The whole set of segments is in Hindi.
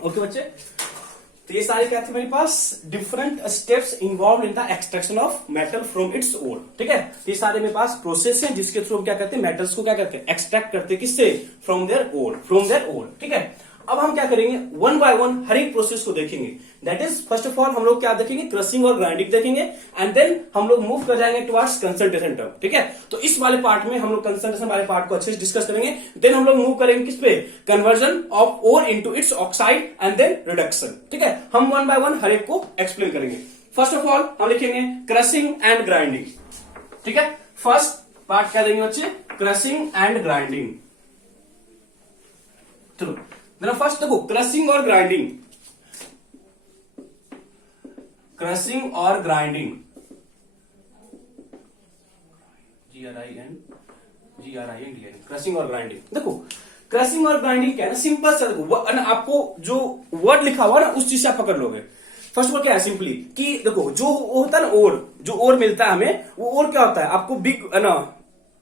ओके बच्चे, तो ये सारे क्या थे मेरे पास, different steps involved in the extraction of metal from its ore. ठीक है, ये सारे मेरे पास प्रोसेस हैं जिसके थ्रू हम क्या करते हैं, मेटल्स को क्या करते हैं, एक्सट्रैक्ट करते हैं। किससे? From their ore, from their ore. ठीक है, अब हम क्या करेंगे, वन बाय वन हर एक प्रोसेस को देखेंगे। That is first of all हम लोग क्या देखेंगे, क्रशिंग और ग्राइंडिंग देखेंगे, एंड देन हम लोग मूव कर जाएंगे टुवर्ड्स कंसंट्रेशन टर्म। ठीक है, तो इस वाले पार्ट में हम लोग कंसंट्रेशन वाले पार्ट को अच्छे से डिस्कस करेंगे। देन हम लोग मूव करेंगे किस पे, conversion of ore into its oxide and then reduction. ठीक है, हम वन बाय वन हर एक को एक्सप्लेन करेंगे। फर्स्ट ऑफ ऑल हम लिखेंगे क्रशिंग एंड ग्राइंडिंग। ठीक है, फर्स्ट पार्ट क्या देंगे बच्चे, क्रशिंग एंड ग्राइंडिंग। चलो जरा फर्स्ट देखो, क्रशिंग और ग्राइंडिंग, क्रशिंग और ग्राइंडिंग, GRIND, क्रशिंग और ग्राइंडिंग। देखो क्रशिंग और ग्राइंडिंग क्या है ना, सिंपल सा देखो, आपको जो वर्ड लिखा हुआ ना उस चीज से आप पकड़ लोगे। फर्स्ट ऑफ ऑल क्या है, सिंपली कि देखो जो होता है ना ओर, जो ओर मिलता है हमें, वो ओर क्या होता है, आपको बिग है ना,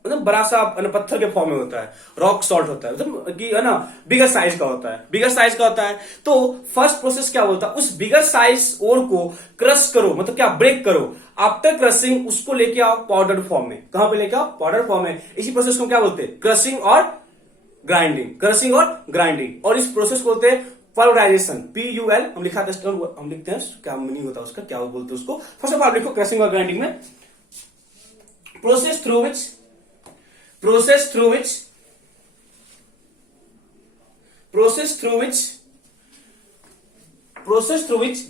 मतलब बड़ा सा पत्थर के फॉर्म में होता है, रॉक सॉल्ट होता है, मतलब कि है ना बिगर साइज का होता है, बिगर साइज का होता है। तो फर्स्ट प्रोसेस क्या होता है, उस बिगर साइज ओर को क्रश करो, मतलब क्या, ब्रेक करो। आफ्टर क्रशिंग उसको लेके आओ पाउडर फॉर्म में। कहां पे लेके आओ, पाउडर फॉर्म में। इसी प्रोसेस को क्या बोलते हैं, क्रशिंग और ग्राइंडिंग, क्रशिंग और ग्राइंडिंग। और इस प्रोसेस को बोलते हैं पल्वराइजेशन, PUL हम लिखा था, हम लिखते हैं, क्या मीनिंग होता है उसका, क्या बोलते हैं उसको। फर्स्ट ऑफ ऑल लिखो क्रशिंग और ग्राइंडिंग में, process through which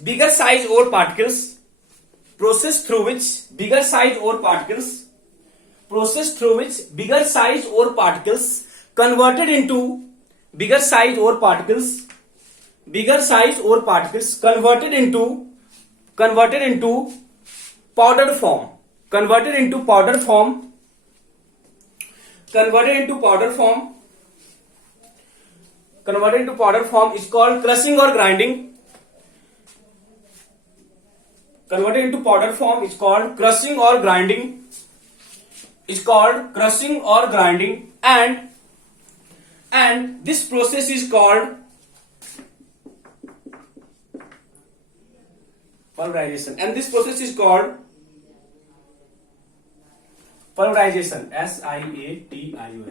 bigger size ore particles converted into powder form is called crushing or grinding. Converted into powder form is called crushing or grinding. And this process is called pulverization. Pulverisation, SIATION,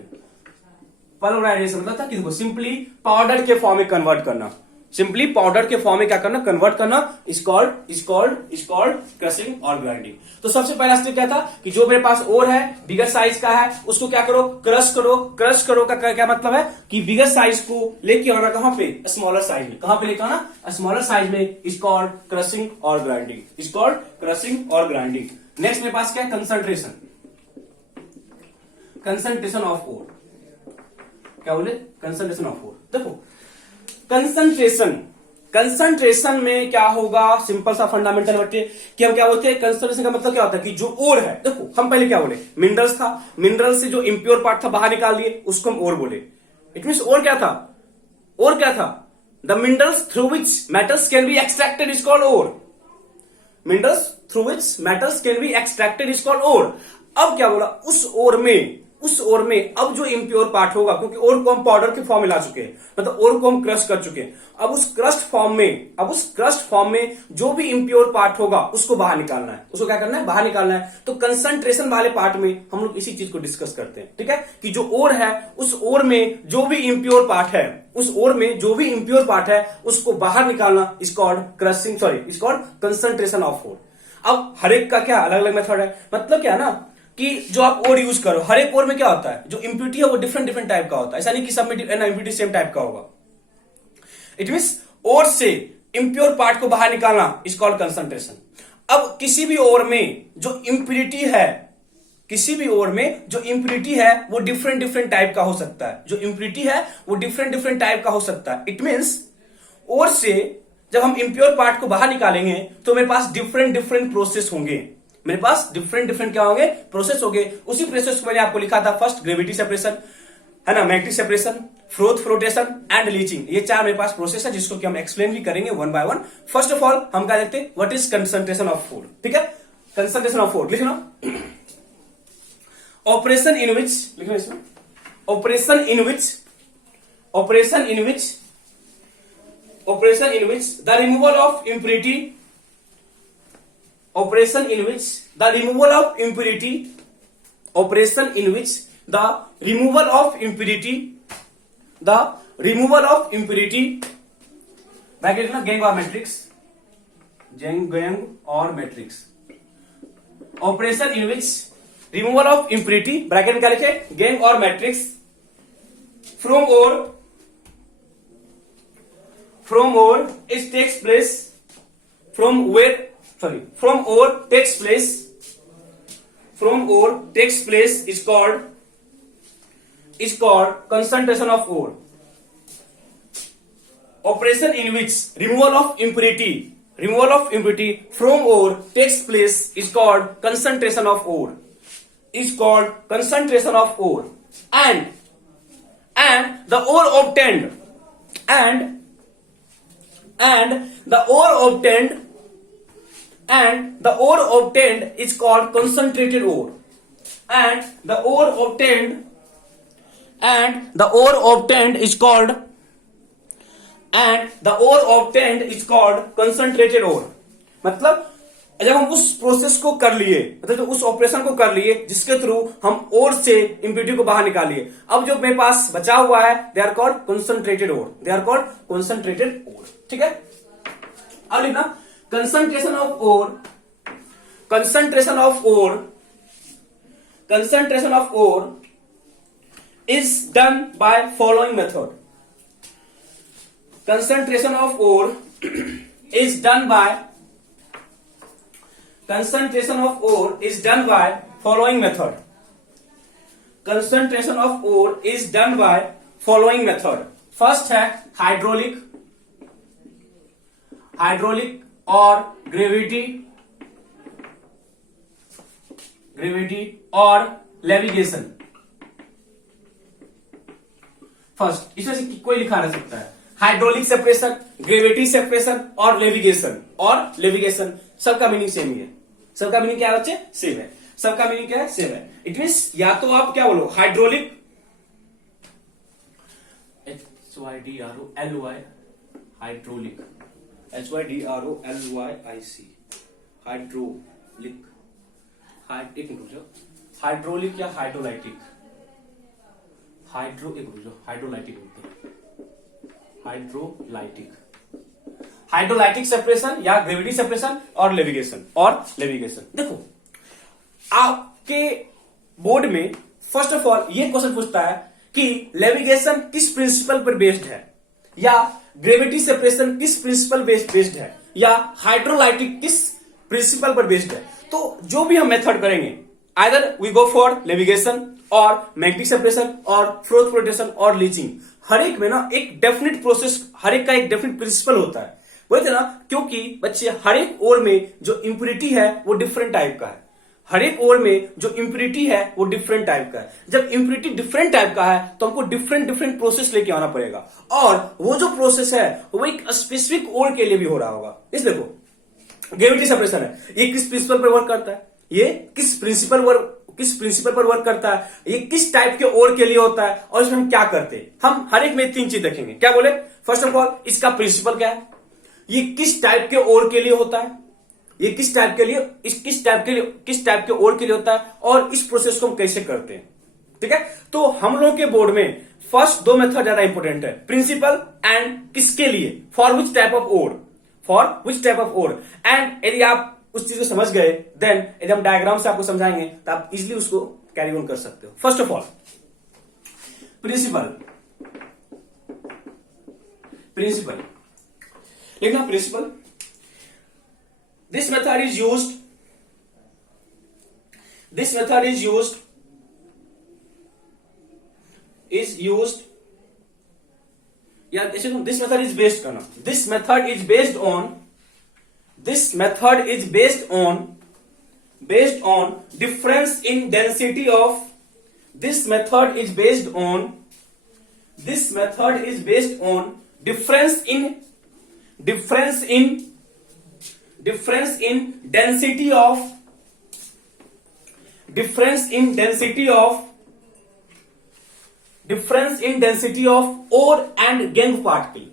pulverisation मतलब था किसको, सिंपली पाउडर के फॉर्म में कन्वर्ट करना, सिंपली पाउडर के फॉर्म में क्या करना, कन्वर्ट करना, इज कॉल्ड क्रशिंग और ग्राइंडिंग। तो सबसे पहला स्टेप क्या था कि जो मेरे पास ओर है बिगर साइज का है, उसको क्या करो, क्रश करो का क्या मतलब है कि बिगर साइज को लेके आना कहां पे, स्मॉलर साइज में। कहां पे लेके आना, स्मॉलर साइज में, इज कॉल्ड क्रशिंग और ग्राइंडिंग, नेक्स्ट मेरे पास क्या है, कंसंट्रेशन ऑफ ओर। क्या बोले, कंसंट्रेशन ऑफ ओर। देखो कंसंट्रेशन में क्या होगा, सिंपल सा फंडामेंटल बच्चे कि हम क्या बोलते हैं, कंसंट्रेशन का मतलब क्या होता है कि जो ओर है, देखो हम पहले क्या बोले, मिनरल्स था, मिनरल से जो इंप्योर पार्ट था बाहर निकाल दिए, उसको हम ओर बोले। इट मींस ओर क्या था, the minerals through which metals can be extracted is called ore. अब क्या बोला, उस ओर में अब जो इंप्योर पार्ट होगा, क्योंकि ओर को हम पाउडर के फॉर्म में ला चुके हैं, मतलब ओर को हम क्रश कर चुके हैं। अब उस क्रश्ड फॉर्म में जो भी इंप्योर पार्ट होगा उसको बाहर निकालना है, उसको क्या करना है, बाहर निकालना है। तो कंसंट्रेशन वाले पार्ट में हम लोग इसी चीज को डिस्कस करते हैं। ठीक है, कि जो ओर है उस ओर में जो भी इंप्योर पार्ट है, उसको बाहर निकालना, is called concentration of ore. अब हर एक का क्या अलग अलग मेथड है, मतलब क्या है ना कि जो आप ओर यूज करो, हर एक ओर में क्या होता है, जो इम्प्यूरिटी है वो डिफरेंट टाइप का होता है। ऐसा नहीं कि सब में इम्प्यूरिटी सेम टाइप का होगा। इट मींस ओर से इम्प्योर पार्ट को बाहर निकालना इज कॉल्ड कंसंट्रेशन। अब किसी भी ओर में जो इम्प्यूरिटी है वो डिफरेंट टाइप का हो सकता है। इट मींस ओर से जब हम इम्प्योर पार्ट को बाहर निकालेंगे तो मेरे पास डिफरेंट प्रोसेस होंगे, क्या होंगे, प्रोसेस होंगे। उसी प्रोसेस को मैंने आपको लिखा था, फर्स्ट ग्रेविटी सेपरेशन है ना, magnetic separation, flotation and leaching. ये चार मेरे पास प्रोसेस है जिसको कि हम एक्सप्लेन भी करेंगे one by one. First of all हम क्या देखते हैं, what is concentration of food. ठीक है, कंसंट्रेशन ऑफ फूड लिखना, ऑपरेशन इन विच, लिखना इसमें, operation in which operation in which the removal of impurity, operation in which the removal of impurity, operation in which the removal of impurity, the removal of impurity, bracket में गैंग और मैट्रिक्स, गैंग और matrix, operation in which removal of impurity, bracket में क्या लिखे, गैंग और matrix, from or it takes place, from or takes place is called concentration of ore. Operation in which removal of impurity from ore takes place is called concentration of ore, and the ore obtained is called concentrated ore, and the ore obtained is called concentrated ore. मतलब जब हम उस प्रोसेस को कर लिए, मतलब जो उस ऑपरेशन को कर लिए जिसके थ्रू हम ओर से इंप्योरिटी को बाहर निकालिए, अब जो मेरे पास बचा हुआ है they are called concentrated ore, ठीक है। अब लिखना concentration of ore is done by following method. Concentration of ore is done by following method. Concentration of ore is done by following method. First है hydraulic और gravity और लेविगेशन। फर्स्ट इसमें से कोई लिखा रह सकता है, हाइड्रोलिक सेपरेशन, ग्रेविटी सेपरेशन और लेविगेशन सबका मीनिंग सेम ही है। सबका मीनिंग क्या है बच्चे? सेम है। सबका मीनिंग क्या है? सेम है। इट मीन्स या तो आप क्या बोलो hydraulic, HYDROLY hydraulic, HYDROLYIC hydraulic, एक मिनट रुक जाओ, हाइड्रोलिक या हाइड्रोलाइटिक, हाइड्रोलाइटिक बोलते हैं, हाइड्रोलाइटिक सेपरेशन या ग्रेविटी सेपरेशन और लेविगेशन। देखो आपके बोर्ड में फर्स्ट ऑफ ऑल ये क्वेश्चन पूछता है कि लेविगेशन किस प्रिंसिपल पर बेस्ड है, या ग्रेविटी सेपरेशन किस प्रिंसिपल बेस्ड है, या हाइड्रोलाइटिक किस प्रिंसिपल पर बेस्ड है। तो जो भी हम मेथड करेंगे, either we go for levigation और मैग्नेटिक सेपरेशन और फ्लोथ फ्लोटेशन और लीचिंग, हर एक में ना एक डेफिनेट प्रोसेस, हर एक का एक डेफिनेट प्रिंसिपल होता है, बोलते ना, क्योंकि बच्चे हर एक ओर में जो इंप्योरिटी है वो डिफरेंट टाइप का है। हर एक ओर में जो इंप्योरिटी है वो डिफरेंट टाइप का है। जब इंप्योरिटी डिफरेंट टाइप का है तो हमको डिफरेंट प्रोसेस लेके आना पड़ेगा, और वो जो प्रोसेस है वो एक स्पेसिफिक ओर के लिए भी हो रहा होगा। इस देखो ग्रेविटी सेपरेशन है, ये किस प्रिंसिपल पर वर्क करता है, ये किस प्रिंसिपल पर वर्क करता है, ये किस टाइप के ओर के लिए होता है, और इसमें हम क्या करते हैं। हम हर एक में 3 चीज देखेंगे। क्या बोले? फर्स्ट ऑफ ऑल इसका प्रिंसिपल क्या है, ये किस टाइप के ओर के लिए होता है, ये किस टाइप के ओर के लिए होता है, और इस प्रोसेस को हम कैसे करते हैं। ठीक है, तो हम लोगों के बोर्ड में फर्स्ट 2 मेथड ज्यादा इंपॉर्टेंट है, प्रिंसिपल एंड किसके लिए, for which type of ore. And यदि आप उस चीज को समझ गए, देन यदि हम डायग्राम से आपको समझाएंगे तो आप इजिली उसको कैरी ऑन कर सकते हो। फर्स्ट ऑफ ऑल प्रिंसिपल लिखना, principle. This method is used या दिस मेथड इज बेस्ड करना, this method is based on difference in density of ore and gangue particle.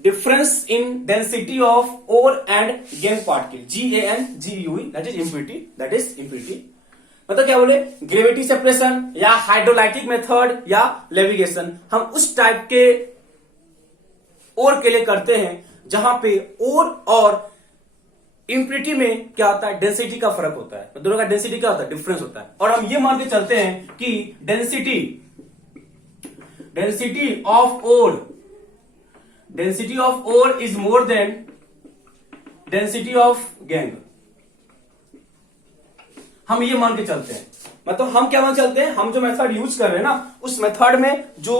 difference in density of ore and gangue particle, GANGUE, that is impurity. मतलब क्या बोले, ग्रेविटी सेपरेशन या हाइड्रोलाइटिक मेथड या लेविगेशन, हम उस टाइप के ओर के लिए करते हैं जहां पे ओर और इम्प्योरिटी में क्या होता है, डेंसिटी का फर्क होता है, दोनों का डेंसिटी क्या होता है, डिफरेंस होता है। और हम ये मान के चलते हैं कि density of ore is more than density of gangue. हम ये मान के चलते हैं, मतलब हम क्या मान चलते हैं, हम जो मेथड यूज कर रहे हैं ना, उस मेथड में जो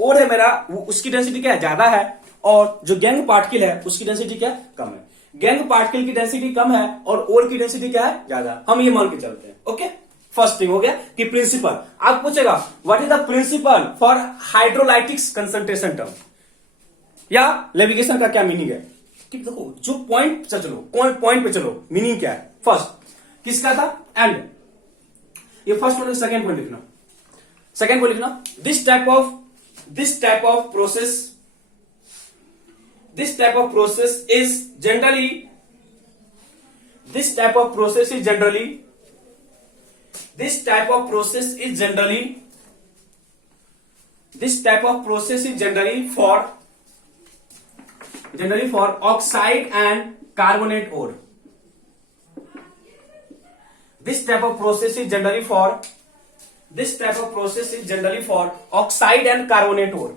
ओर है मेरा, उसकी डेंसिटी क्या है, ज्यादा है, और जो गैंग पार्टिकल है उसकी डेंसिटी क्या है, कम है। गैंग पार्टिकल की डेंसिटी कम है और ओर की डेंसिटी क्या है, ज्यादा। हम ये मान के चलते हैं। ओके, फर्स्ट थिंग हो गया कि प्रिंसिपल। आप पूछेगा what is the principle for hydraulics concentration term, या लेविगेशन का क्या मीनिंग है। कि देखो जो पॉइंट से चलो, कौन पॉइंट पे चलो, मीनिंग क्या है। फर्स्ट किसका था, एंड, ये फर्स्ट पॉइंट, सेकेंड पॉइंट लिखना, सेकेंड पॉइंट लिखना, this type of process is generally for oxide and carbonate ore. This type of process is generally for oxide and carbonate ore.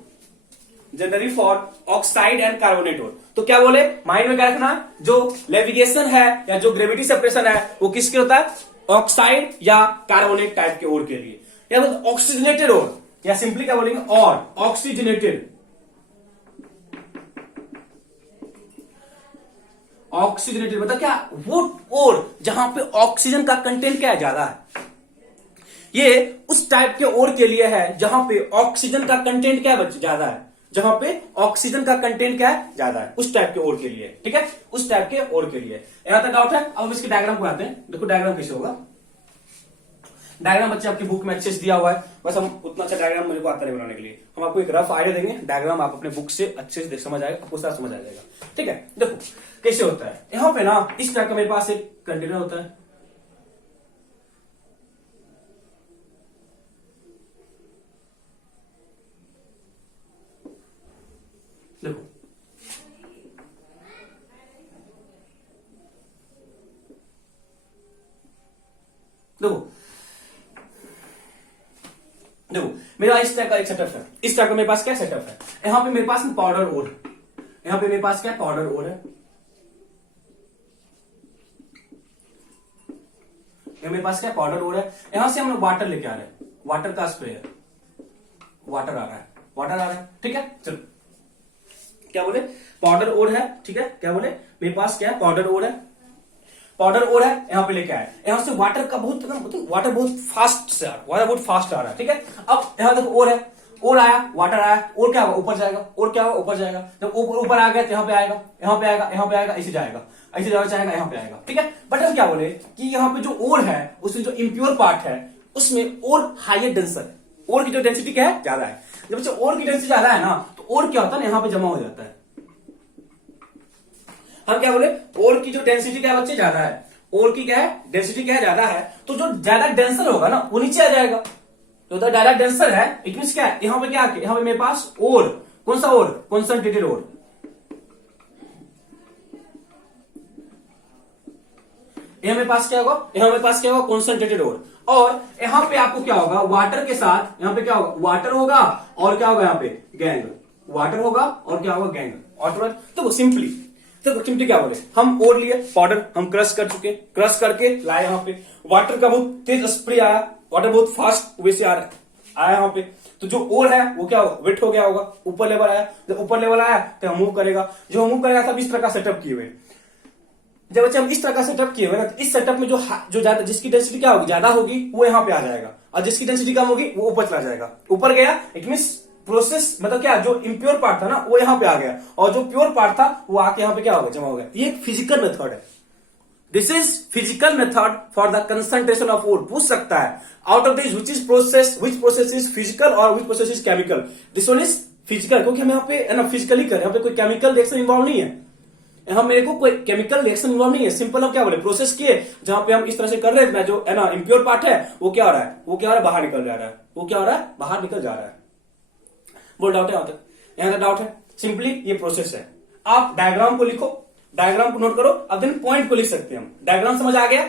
तो क्या बोले, माइंड में क्या रखना, जो लेविगेशन है या जो ग्रेविटी सेपरेशन है वो किसके होता है, ऑक्साइड या कार्बोनेट टाइप के ओर के लिए, या तो ऑक्सीजनेटेड ओर, या सिंपली क्या बोलेंगे, और ऑक्सीजनेटेड मतलब क्या, वो ओर जहां पे ऑक्सीजन का कंटेंट क्या है, ज्यादा है। ये उस टाइप के ओर के लिए है जहां पे ऑक्सीजन का कंटेंट क्या है, ज्यादा है, जहां पे ऑक्सीजन का कंटेंट क्या है, ज्यादा है, उस टाइप के ओर के लिए। ठीक है, उस टाइप के ओर के लिए। यहां तक डाउट है। अब हम इसके डायग्राम को आते हैं। देखो डायग्राम कैसे होगा। डायग्राम बच्चे आपकी बुक में अच्छे से दिया हुआ है, बस हम उतना अच्छा डायग्राम मेरे को आता नहीं बनाने के लिए। हम आपको एक रफ आइडिया देंगे, डायग्राम आप अपने बुक से अच्छे से समझ आएगा, आपको सारा समझ आ जाएगा। ठीक है, देखो कैसे होता है। यहां पे ना इस टाइप का मेरे पास एक कंटेनर होता है, देखो मेरा इस टाइप का एक सेटअप है। इस टाइप का मेरे पास क्या सेटअप है, यहां पे मेरे पास पाउडर ओर है, यहां पे मेरे पास क्या पाउडर ओर है, मेरे पास क्या पाउडर ओर है। यहां से हम लोग वाटर लेके आ रहे हैं, वाटर का स्प्रे है, वाटर आ रहा है। ठीक है, चलो क्या बोले, पाउडर ओर है। ठीक है, क्या बोले, मेरे पास क्या है, पाउडर ओर है, यहां पे लेके आए। यहां से वाटर का वाटर बहुत फास्ट आ रहा है। ठीक है, अब यहां देखो ओर है, ओर आया, वाटर आया, और क्या होगा, ऊपर जाएगा, जब ऊपर आ गया तो यहां पे आएगा, ऐसे जाएगा, यहां पे आएगा। ठीक है, बट हम क्या बोले कि यहां पे जो ओर है उसमें जो इम्प्योर पार्ट है उसमें ओर हायर डेंसर है, ओर की जो डेंसिटी क्या है, ज्यादा है। जब बच्चे ओर की डेंसिटी ज्यादा है ना, तो ओर क्या होता है ना, यहां पे जमा हो जाता है। हम क्या बोले, ओर की जो डेंसिटी क्या है बच्चे, ज्यादा है, ओर की क्या है, डेंसिटी क्या है, ज्यादा है, तो जो ज्यादा डेंसर होगा ना वो नीचे आ जाएगा। तो ज्यादा डेंसर है, इट मीन क्या है, यहां पे क्या, यहां पे मेरे पास ओर, कौन सा ओर, कॉन्सेंट्रेटेड ओर, यहां मेरे पास क्या होगा, कॉन्सेंट्रेटेड ओर। और यहां पे आपको क्या होगा, वाटर के साथ यहां पे क्या होगा, वाटर होगा, और क्या होगा यहाँ पे, गैंग, वाटर होगा और क्या होगा, गैंग। और तो सिंपली क्या बोले, हम ओर लिए, पाउडर हम क्रश कर चुके, क्रश करके लाए यहाँ पे, वाटर का बहुत तेज स्प्रे आया, वाटर बहुत फास्ट वे से आया यहाँ पे, तो जो ओर है वो क्या वेट हो गया होगा, ऊपर लेवल आया, जब ऊपर लेवल आया तो मूव करेगा, जो मूव करेगा सब इस तरह का सेटअप किए हुए। जब बच्चे हम इस तरह का सेटअप किए हुए ना, तो इस सेटअप में जो ज्यादा, जिसकी डेंसिटी क्या होगी, ज्यादा होगी, वो यहाँ पे आ जाएगा, और जिसकी डेंसिटी कम होगी वो ऊपर चला जाएगा। ऊपर गया इट मीन प्रोसेस, मतलब क्या, जो इम्प्योर पार्ट था ना वो यहाँ पे आ गया, और जो प्योर पार्ट था वो आके यहाँ पे क्या हो गया, जमा हो गया। ये एक फिजिकल मेथड है, this is physical method for the concentration of ore. पूछ सकता है out of this which process is physical और which process is chemical. This one is physical, क्योंकि हम यहाँ पे है ना फिजिकली कर रहे हैं, यहाँ पे कोई केमिकल रिएक्शन इन्वॉल्व नहीं है, यहाँ मेरे को कोई केमिकल रिएक्शन इन्वॉल्व नहीं है। सिंपल हम क्या बोले, प्रोसेस किए जहां पे हम इस तरह से कर रहे हैं, जो है ना इम्प्योर पार्ट है वो क्या हो रहा है, वो क्या हो रहा है, बाहर निकल जा रहा है, वो क्या हो रहा है, बाहर निकल जा रहा है। बोल डाउट है यहाँ तक? यहाँ तक डाउट है? सिंपली ये प्रोसेस है। आप डायग्राम को लिखो, डायग्राम को नोट करो, अब देन पॉइंट को लिख सकते हैं हम। डायग्राम समझ आ गया?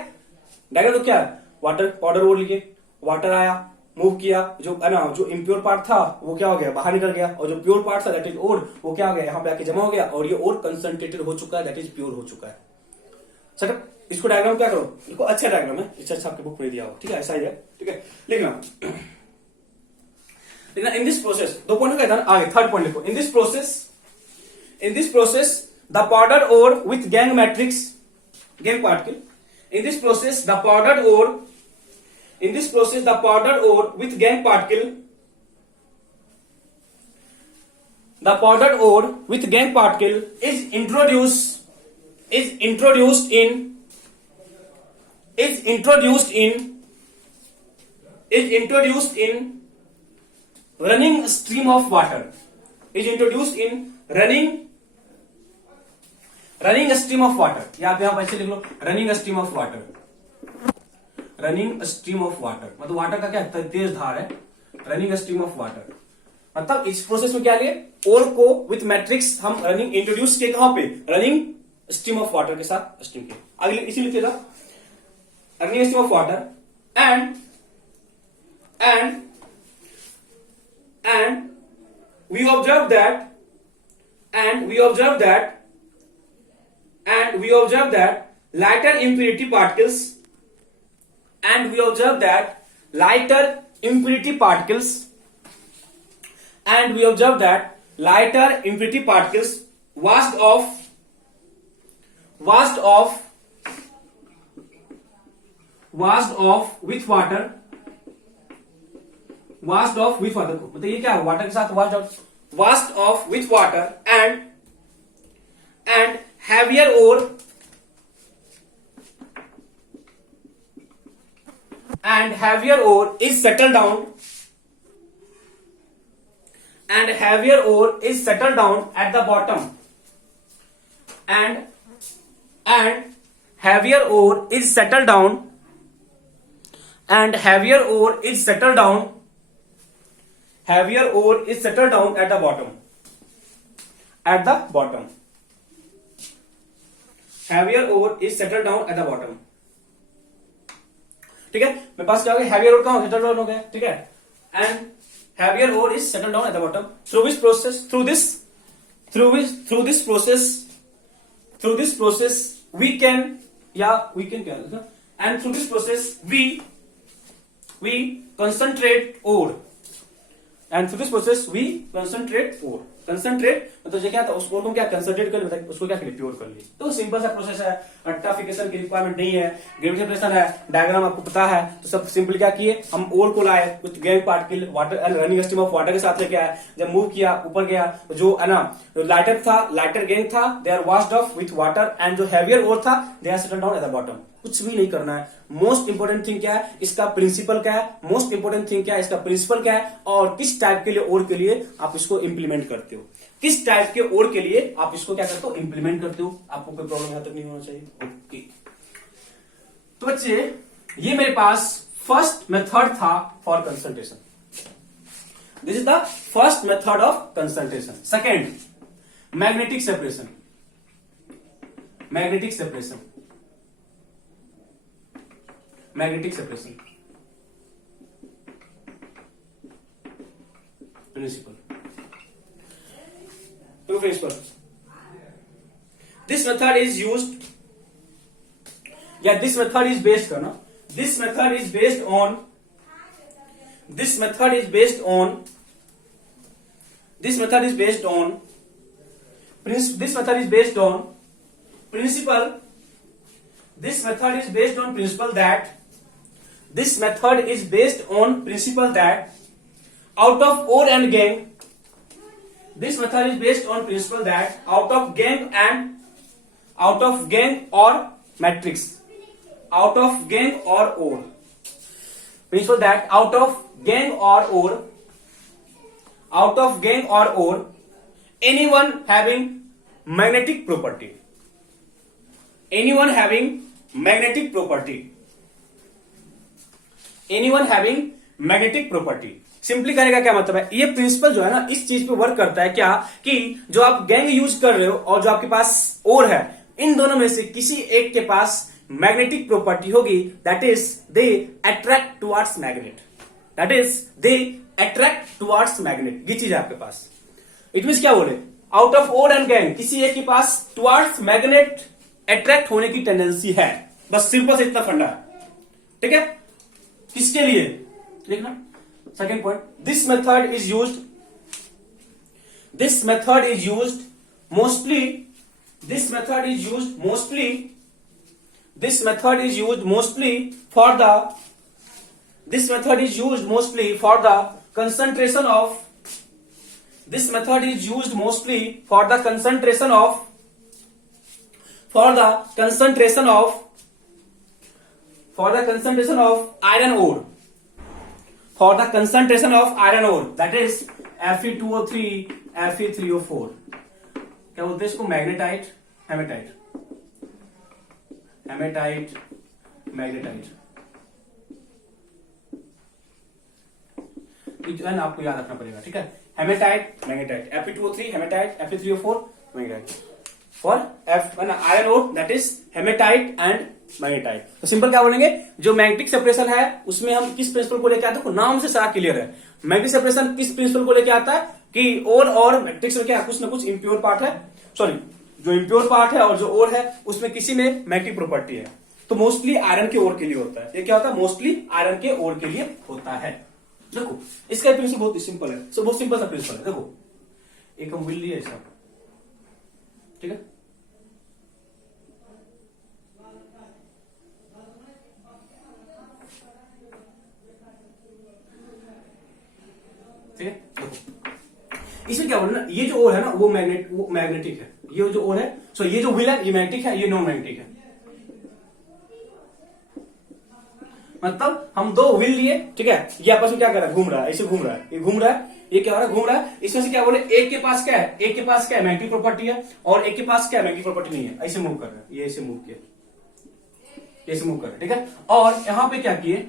डायग्राम तो क्या है, वाटर पाउडर वो लिखे, वाटर आया, मूव किया, जो है ना जो इम्प्योर पार्ट था वो क्या हो गया, बाहर निकल गया, और जो प्योर पार्ट था दैट इज ओर, वो क्या हो गया, यहाँ पे आके जमा हो गया, और ये और कंसंट्रेटेड हो चुका है, दैट इज प्योर हो चुका है। सर इसको डायग्राम क्या करो, देखो अच्छा डायग्राम है, इससे अच्छा आपके बुक में दिया हो, ठीक है, ऐसा ही है, ठीक है, लिखना। इन दिस प्रोसेस, 2 पॉइंट का था आगे, 3rd पॉइंट लिखो। In this process the powder ore with gangue matrix, gangue particle, in this process the powdered ore with gangue particle is introduced in running stream of water, running stream of water, या आप यहां ऐसे लिख लो, रनिंग स्ट्रीम ऑफ वाटर, मतलब वाटर का क्या तेज धार है, रनिंग स्ट्रीम ऑफ वाटर। मतलब इस प्रोसेस में क्या लिए, ओर को विथ मैट्रिक्स हम रनिंग इंट्रोड्यूस किए, कहां पे, रनिंग स्ट्रीम ऑफ वाटर के साथ स्ट्रीम किए। अगले इसी लिखिएगा, running stream of water and we observe that lighter impurity particles washed off with water, मतलब ये क्या है, वाटर के साथ washed off with water and heavier ore is settled down at the bottom, and heavier ore is settled down at the bottom, heavier ore is settled down at the bottom, ठीक है। मेरे पास क्या हो गया, heavier ore कहां सेटल डाउन हो गया, ठीक है, and heavier ore is settled down at the bottom through this process we can and through this process we concentrate ore, concentrate मतलब क्या था, उसको हम क्या कंसंट्रेट कर लिया, उसको क्या प्योर कर लिया। तो सिंपल सा प्रोसेस है, अट्टाफिकेशन की रिक्वायरमेंट नहीं है, ग्रेविटेशन है, डायग्राम आपको पता है, तो सब सिंपल क्या किए, हम ओर को लाए, कुछ gangue particle water running stream of water के साथ लेके आए, जब मूव किया ऊपर गया, जो है ना लाइटर गैंग था, they are washed off with water, and जो हैवियर ओर था they are settle down at the bottom. कुछ भी नहीं करना है, मोस्ट इंपोर्टेंट थिंग क्या है, इसका प्रिंसिपल क्या है, और किस टाइप के लिए ओर के लिए आप इसको इंप्लीमेंट करते हो, किस टाइप के ओर के लिए आप इसको क्या करते हो, इंप्लीमेंट करते हो। आपको कोई प्रॉब्लम यहां तक नहीं होना चाहिए, ओके। तो बच्चे ये मेरे पास फर्स्ट मेथड था for concentration, this is the first method of concentration. Second, magnetic separation, principle, two principle. This method is used, this method is based on principle that out of ore and gangue, this method is based on principle that out of gangue or matrix, principle that out of gangue or ore out of gangue or ore, anyone having magnetic property, anyone having magnetic property, anyone having magnetic property। Simply करने का क्या मतलब है, ये प्रिंसिपल जो है ना इस चीज पे वर्क करता है क्या, कि जो आप गैंग यूज कर रहे हो और जो आपके पास ओर है, इन दोनों में से किसी एक के पास मैग्नेटिक प्रॉपर्टी होगी, that is they attract towards magnet, that is they attract towards magnet. ये चीज है आपके पास। इट मीन क्या बोले, out of ore and gangue किसी एक के पास टुवर्ड्स मैग्नेट अट्रैक्ट होने की टेंडेंसी है। बस सिंपल से इतना फंडा है, ठीक है। किसके लिए देखना, second point, this method is used, this method is used mostly, this method is used mostly, this method is used mostly for the, this method is used mostly for the concentration of, this method is used mostly for the concentration of, for the concentration of, for the concentration of iron ore, for the concentration of iron ore, that is Fe2O3 Fe3O4। क्या बोलते हैं इसको, मैग्नेटाइट, हेमेटाइट, हेमेटाइट, मैग्नेटाइट, जो है ना आपको याद रखना पड़ेगा, ठीक है। Hematite, magnetite, Fe2O3 hematite, Fe3O4 magnetite, for F है ना iron ore, that is hematite and magnetite. तो सिंपल क्या बोलेंगे, जो मैग्नेटिक सेपरेशन है उसमें हम किस प्रिंसिपल को लेके आते हैं, नाम से सारा क्लियर है। मैग्नेटिक सेपरेशन किस प्रिंसिपल को लेके आता है कि ओर और मैग्नेटिक्स में क्या कुछ ना कुछ इंप्योर पार्ट है, सॉरी जो इंप्योर पार्ट है और जो ओर है उसमें किसी में मैग्नेटिक प्रॉपर्टी है। तो मोस्टली आयरन के ओर के लिए होता है। ये क्या होता है, मोस्टली आयरन के ओर के लिए होता है। देखो इसका प्रिंसिपल बहुत सिंपल है, सो बहुत सिंपल सा प्रिंसिपल है। देखो एक हम विल लिए ऐसा, ठीक है, ठीक है। इसमें क्या बोलना, ये जो ओर है ना वो मैग्नेटिक है, ये जो ओर है, सो ये जो व्हील है ये मैग्नेटिक है, ये नॉन मैग्नेटिक है। मतलब हम दो व्हील लिए, ठीक है, ये आपस में क्या कर रहा है, घूम रहा है, ऐसे घूम रहा है, ये घूम रहा है, ये क्या हो रहा है, घूम रहा है। इसमें से क्या बोले, एक के पास क्या है, एक के पास क्या है, मैग्नेटिक प्रॉपर्टी है, और एक के पास क्या है, मैग्नेटिक प्रॉपर्टी नहीं है। ऐसे मूव कर रहा है, ये ऐसे मूव किया, ऐसे मूव कर रहा है, ठीक है। और यहां पे क्या किए,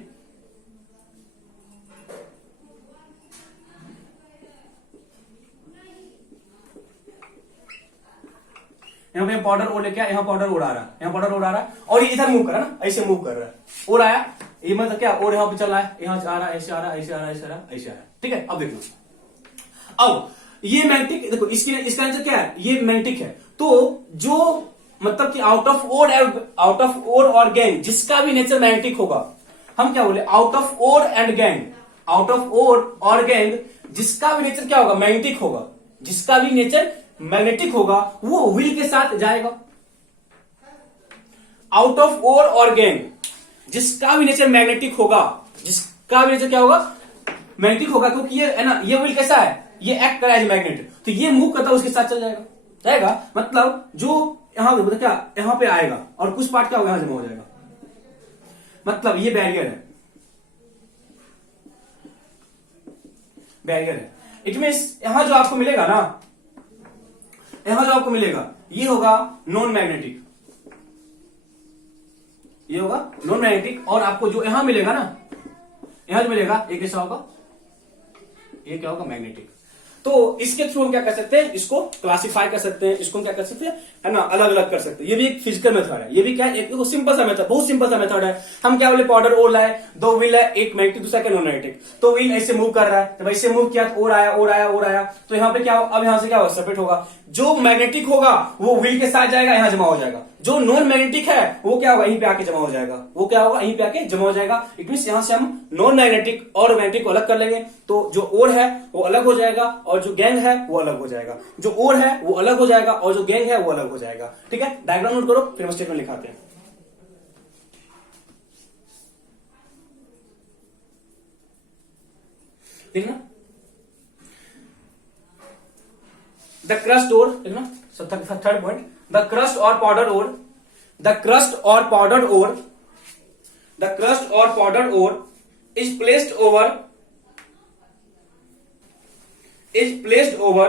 यहाँ पे पाउडर ओर लेके यहाँ पाउडर ओर आ रहा है, यहाँ पाउडर ओर आ रहा है, और ये इधर मूव कर रहा है ना, ऐसे मूव कर रहा है, ओर आया, ये मतलब क्या, और यहाँ पे चल रहा है, यहाँ आ रहा है, ऐसे आ रहा है, ऐसे आ रहा है, ऐसे आ रहा है, ऐसे आ रहा है, ठीक है। अब देखना, अब ये मैग्नेटिक, देखो इसका आंसर क्या है, ये मैग्नेटिक है। तो जो मतलब कि आउट ऑफ ओर और गैंग जिसका भी नेचर मैग्नेटिक होगा, हम क्या बोले, out of ore and gangue, out of ore और गैंग जिसका भी नेचर क्या होगा, मैग्नेटिक होगा, जिसका भी नेचर मैग्नेटिक होगा वो व्हील के साथ जाएगा। आउट ऑफ ओर और गैंग जिसका भी नेचर मैग्नेटिक होगा, जिसका भी नेचर क्या होगा, मैग्नेटिक होगा, क्योंकि ये है ना, ये व्हील कैसा है, ये एक्ट करा एज मैग्नेट, तो ये मूव करता है उसके साथ चल जाएगा। मतलब जो यहां पे मतलब क्या, यहां पे आएगा और कुछ पार्ट क्या होगा, यहां जमा हो जाएगा। मतलब ये बैरियर है, बैरियर है। इट मीन्स यहां जो आपको मिलेगा ना, यहां जो आपको मिलेगा ये होगा नॉन मैग्नेटिक, ये होगा नॉन मैग्नेटिक। और आपको जो यहां मिलेगा ना, यहां जो मिलेगा ये कैसा होगा, ये क्या होगा, मैग्नेटिक। तो इसके थ्रू हम क्या कर सकते हैं, इसको क्लासिफाई कर सकते हैं, इसको हम क्या कर सकते हैं, है ना, अलग अलग कर सकते हैं। ये भी एक फिजिकल मेथड है, ये भी क्या है, एक सिंपल सा मेथड, बहुत सिंपल सा मेथड है। हम क्या बोले, पाउडर ओर लाए, दो व्हील है, एक मैग्नेटिक दूसरा क्या नॉन मैग्नेटिक, तो व्हील ऐसे मूव कर रहा है, जब ऐसे मूव किया तो ओर आया, ओर आया, ओर आया, तो यहाँ पे क्या हो, अब यहां से क्या होगा, सेपरेट होगा। जो मैग्नेटिक होगा वो व्हील के साथ जाएगा, यहां जमा हो जाएगा। जो नॉन मैग्नेटिक है वो क्या होगा, यहीं पे आके जमा हो जाएगा, वो क्या होगा, यहीं पे आके जमा हो जाएगा। इट मीन यहां से हम नॉन मैग्नेटिक और मैग्नेटिक को अलग कर लेंगे, तो जो ओर है वो अलग हो जाएगा और जो गैंग है वो अलग हो जाएगा, जो ओर है वो अलग हो जाएगा और जो गैंग है वो अलग हो जाएगा, ठीक है। डायग्राम नोट करो, फिर हम स्टेटमेंट लिखाते हैं। ठीक ना, द क्रस्ट ओर, ठीक ना, थर्ड पॉइंट, द क्रस्ट और पाउडर ओर, द क्रस्ट और पाउडर ओर, द क्रस्ट और powder ore is placed over is placed over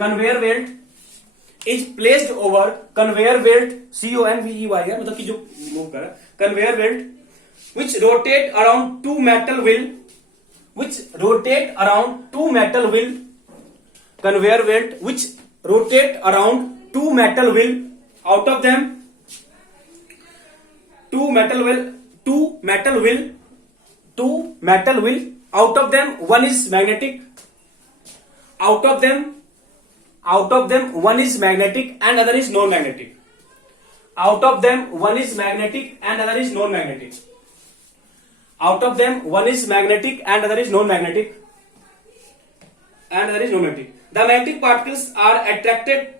conveyor belt CONVEY है, मतलब कि जो मूव कर रहा है, conveyor belt which rotate around two metal wheel conveyor belt which rotate around two metal wheel. Out of them two metal wheel, out of them one is magnetic, and other is non-magnetic. Out of them one is magnetic and other is non-magnetic. The magnetic particles are attracted.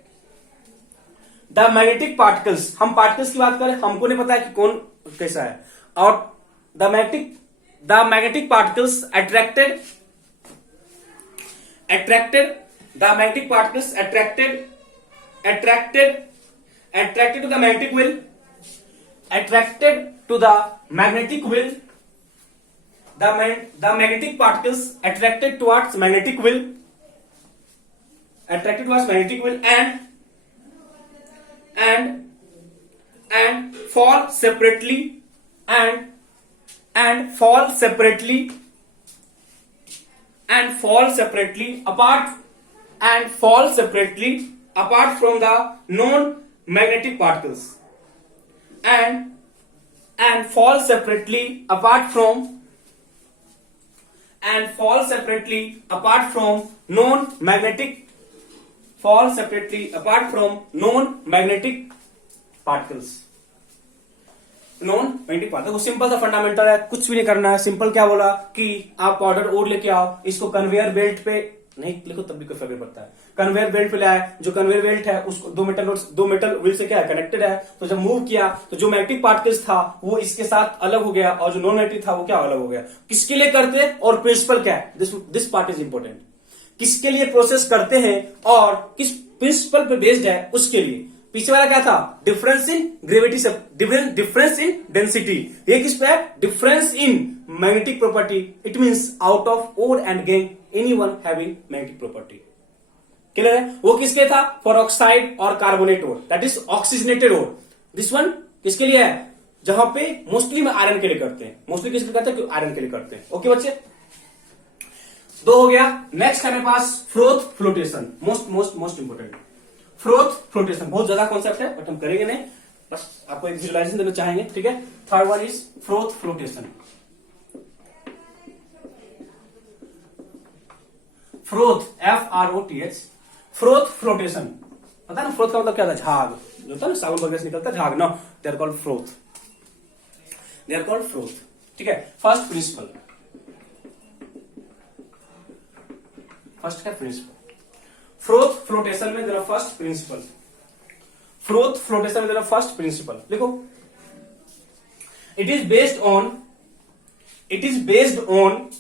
The magnetic particles, हम particles की बात करें, हमको नहीं पता है कि कौन कैसा है. और the magnetic particles attracted the magnetic particles attracted to the magnetic wheel, the magnetic particles attracted towards magnetic wheel and fall separately apart from the non-magnetic particles and fall separately apart from non-magnetic particles. Non-magnetic particle देखो सिंपल सा फंडामेंटल है, कुछ भी नहीं करना है. सिंपल क्या बोला कि आप पाउडर और लेके आओ, इसको कन्वेयर बेल्ट पे नहीं लिखो तब भी कोई फर्क नहीं पड़ता है. कन्वेयर बेल्ट पे ले आए, जो कन्वेयर बेल्ट है उसको दो मेटल व्हील से क्या है कनेक्टेड है. तो जब मूव किया तो जो मैग्नेटिक पार्टिकल्स था वो इसके साथ अलग हो गया और जो नॉन मैग्नेटिक था वो क्या अलग हो गया. किसके लिए करते और प्रिंसिपल क्या है, दिस पार्ट इज इंपॉर्टेंट. किसके लिए प्रोसेस करते हैं और किस प्रिंसिपल पे बेस्ड है उसके लिए. पीछे वाला क्या था, डिफरेंस इन ग्रेविटी से डिफरेंस इन डेंसिटी. ये किस पे है, difference in magnetic property. It means out of ore and gangue anyone having magnetic property. Clear है. वो किसके था, फॉर ऑक्साइड और carbonate ore, that is oxygenated ore. This one किसके लिए है, जहां पे मोस्टली में आयरन के लिए करते हैं. मोस्टली किसके लिए करते हैं, आयरन के लिए करते हैं. ओके बच्चे, दो हो गया. नेक्स्ट है मेरे पास froth flotation. Most important froth flotation. बहुत ज्यादा कॉन्सेप्ट है बट हम करेंगे नहीं, बस आपको एक विजुअलाइजेशन देना चाहेंगे. ठीक है. Third one is froth flotation. Froth FROTH froth flotation. पता ना फ्रोथ का मतलब क्या था, झाग जो होता है ना साबुन वगैरह से निकलता है झाग ना, दे आर कॉल्ड फ्रोथ. ठीक है. फर्स्ट प्रिंसिपल, फर्स्ट है प्रिंसिपल. फ्रोथ फ्लोटेशन में जरा फर्स्ट प्रिंसिपल लिखो. It is based on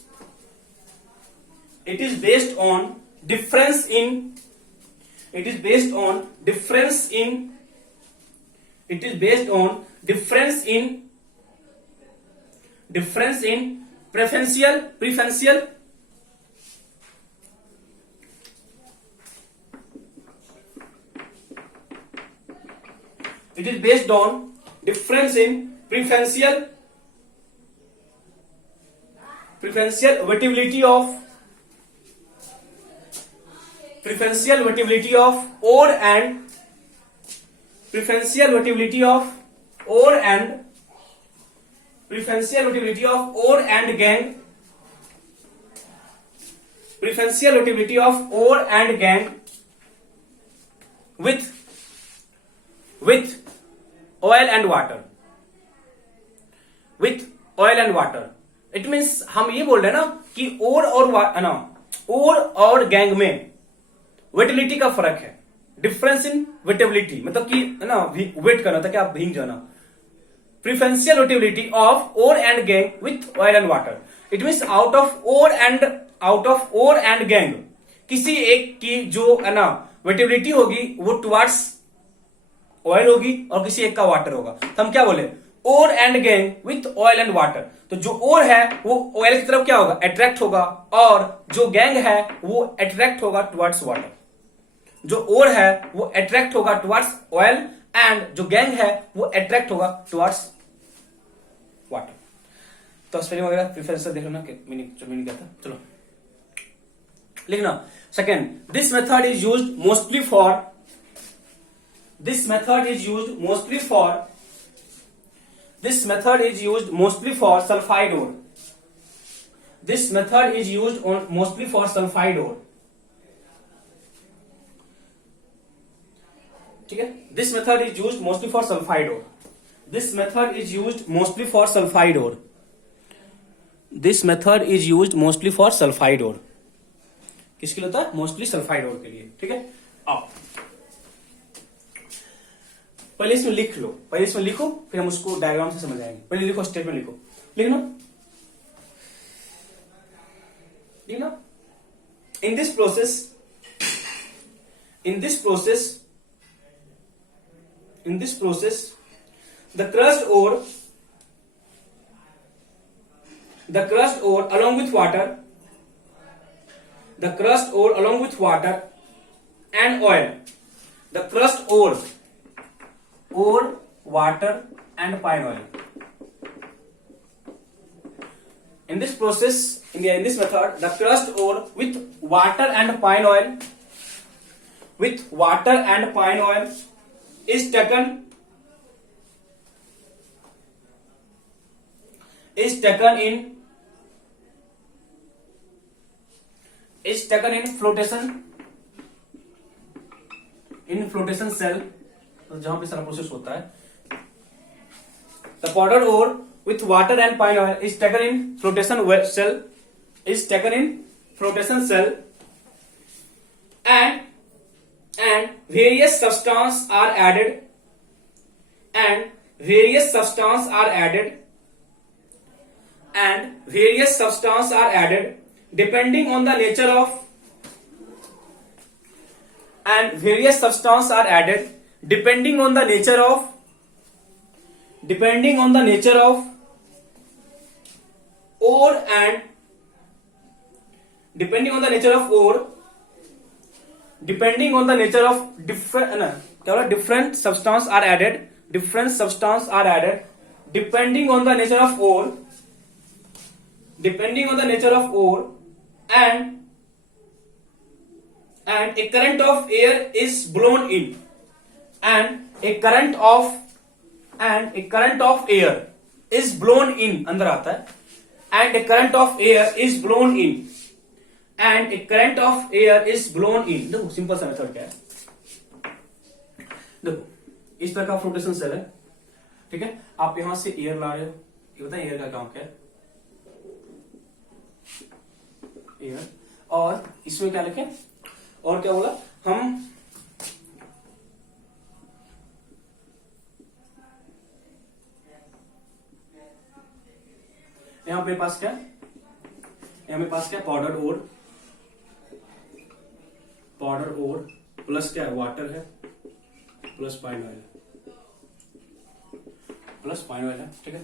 difference in preferential it is based on difference in preferential versatility of ore and gang with oil and water. It means हम ये बोल रहे हैं ना कि ओर और गैंग में वेटिलिटी का फर्क है. डिफरेंस इन वेटेबिलिटी मतलब कि ना वेट करना था, क्या आप भींग जाना. Preferential wettability of ore and gangue with oil and water. It means out of ore and gangue किसी एक की जो है ना वेटेबिलिटी होगी वो टुवर्ड्स ऑयल होगी और किसी एक का वाटर होगा. तो हम क्या बोले, ore and gangue with oil and water. तो जो ओर है वो ऑयल की तरफ क्या होगा, अट्रैक्ट होगा, और जो गैंग है वो अट्रैक्ट होगा टुवर्ड्स वाटर। जो ओर है वो अट्रैक्ट होगा टुवर्ड्स ऑयल, एंड जो गैंग है वो अट्रैक्ट होगा टुवर्ड्स वाटर। तो स्पेलिंग वगैरह प्रेफरेंस देख लो ना, मीनिंग क्या था। चलो लिखना। Second, this method is used mostly for, this method is used mostly for, this method is used mostly for sulfide ore. This method is used mostly for sulfide ore. ठीक है, this method is used mostly for sulfide ore. This method is used mostly for sulfide ore. This method is used mostly for sulfide ore. किसके लिए होता है, मोस्टली सल्फाइड ओर के लिए। ठीक है, अब पहले इसमें लिख लो, पहले इसमें लिखो, फिर हम उसको डायग्राम से समझ आएंगे। पहले लिखो, स्टेटमेंट लिखो, लिखना। लिखना, in this process, in this process, in this process the crushed ore along with water, the crust ore along with water and oil, the crust ore, water and pine oil. In this process, in this method, the crust ore with water and pine oil, with water and pine oil is taken in flotation cell, जहां पे सारा प्रोसेस होता है। The powdered ore with water and pine oil is taken in flotation cell, and various substances are added, depending on the nature of, depending on the nature of ore, and depending on the nature of ore, depending on the nature of different substances are added, depending on the nature of ore, and a current of air is blown in, अंदर आता है, and a current of air is blown in, देखो सिंपल सा मेथड क्या है। देखो इस तरह का फ्लोटेशन सेल है, ठीक है, आप यहां से एयर ला रहे हो, ये बताए एयर का काम क्या है, एयर, और इसमें क्या लिखे, और क्या बोला हम, यहां मेरे पास क्या, पाउडर ओर प्लस क्या है, वाटर है, प्लस पाइन ऑयल है, ठीक है।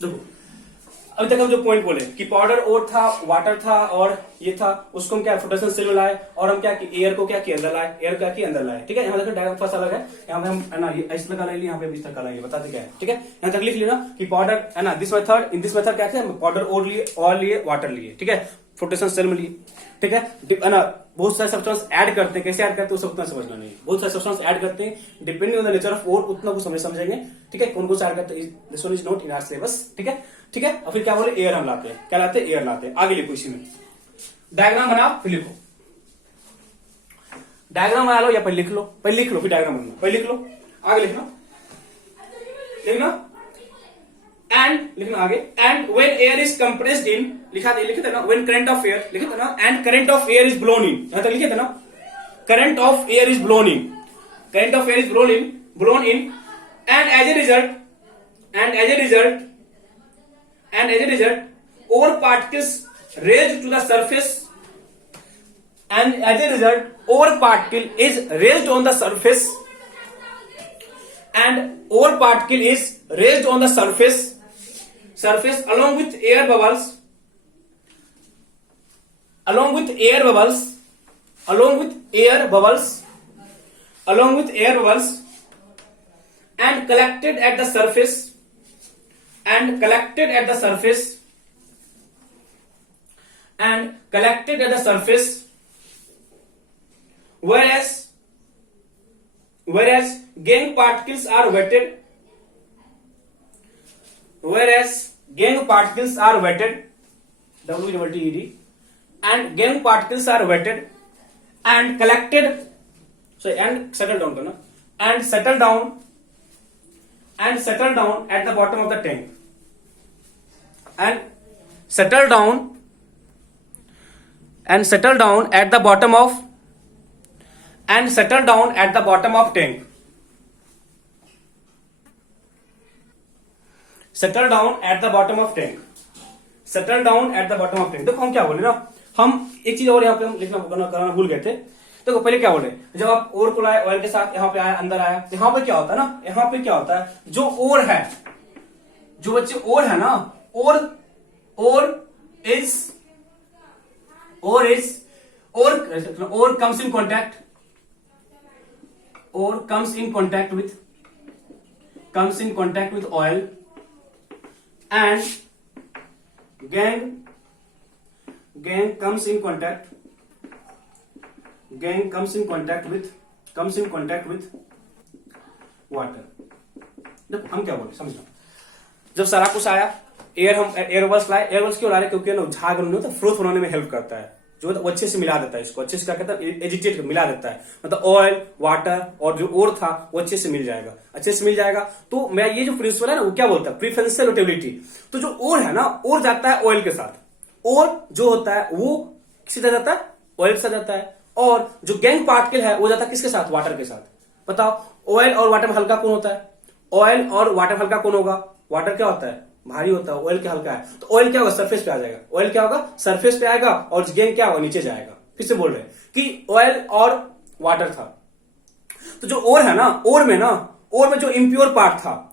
देखो अभी तक हम जो पॉइंट बोले कि पाउडर ओर था, वाटर था, और ये था, उसको हम क्या फ्लोटेशन सेल में लाए, और हम क्या कि एयर को क्या किया, अंदर लाए, एयर क्या किया, अंदर लाए, ठीक है। यहाँ देखो डायग्राम फर्स्ट अलग है, यहाँ पे हम है ना इस तरह का ले लिए, यहाँ पे इस तरह का लेंगे, बताते क्या है, ठीक है। यहाँ तक लिख लेना कि पाउडर है ना, इन दिस मेथड क्या है, पाउडर ओर लिए, ऑयल लिए, वाटर लिए, ठीक है, फ्लोटेशन सेल में लिए, ठीक है ना। बहुत सारे सब्सटेंस ऐड करते हैं, कैसे ऐड करते हैं उसे उतना समझना नहीं, बहुत सारे सब्सटेंस ऐड करते हैं, depending on the nature of ore, उतना कुछ समझेंगे, ठीक है, कौन कौन सा ऐड करते हैं, this one is not in our syllabus, ठीक है। और फिर क्या बोले, एयर हम लाते हैं, क्या लाते हैं, एयर लाते हैं। आगे लिखो, इसी में डायग्राम बनाओ, फिर लिखो, डायग्राम बना लो, या पहले लिख लो, फिर डायग्राम बनाना, पहले लिख लो, आगे लिखना, एंड लिखना आगे, and when air is compressed in, लिखे थे ना व्हेन करंट ऑफ एयर, लिखे थे ना, and current of air is blown in, यहां तक लिखे थे ना, current of air is blown in, current of air is blown in, and as a result ore particles raised to the surface, and as a result or particle is raised on the surface, and or particle is raised on the surface along with air bubbles, and collected at the surface, whereas gangue particles are wetted, WETTED, and gangue particles are wetted and collected, and settle down करना, and settle down at the bottom of the tank, and settle down at the bottom of tank, settle down at the bottom of tank. देखो हम क्या बोले ना, हम एक चीज और यहाँ पे हम लिखना कराना भूल गए थे। देखो पहले क्या बोले, जब आप ओर को लाए ऑयल के साथ, यहाँ पे आया, अंदर आया, तो यहाँ पे क्या होता है ना, यहाँ पे क्या होता है, जो ओर है, जो बच्चे ओर है ना, ओर comes in contact with oil, and gangue comes in contact with water। देखो हम क्या बोले समझना, जब सारा कुछ आया, एयर बल्स लाए, एयर बल्स क्यों ला रहे, क्योंकि ना झाग होने तो फ्रोथ बनाने में हेल्प करता है, जो वो अच्छे से मिला देता है, इसको अच्छे से क्या कहता है, एजिटेट मिला देता है, मतलब ऑयल, वाटर और जो ओर था वो अच्छे से मिल जाएगा। तो मैं ये जो प्रिंसिपल है ना, वो क्या बोलता है, प्रीफरेंशियल रोटेबिलिटी। तो जो ओर है ना, ओर जाता है ऑयल के साथ, और जो होता है वो किसके साथ जाता है, ऑयल के साथ जाता है, और जो गैंग पार्टिकल है वो जाता है किसके साथ, वाटर के साथ। बताओ ऑयल और वाटर में हल्का कौन होता है, ऑयल और वाटर हल्का कौन होगा, वाटर क्या होता है, भारी होता है, ऑयल क्या हल्का है, तो ऑयल क्या होगा, सरफेस पे आ जाएगा, सरफेस पे आएगा, और गैंग क्या होगा, नीचे जाएगा। फिर से बोल रहे हैं कि ऑयल और वाटर था, तो जो ओर है ना, ओर में जो इम्प्योर पार्ट था,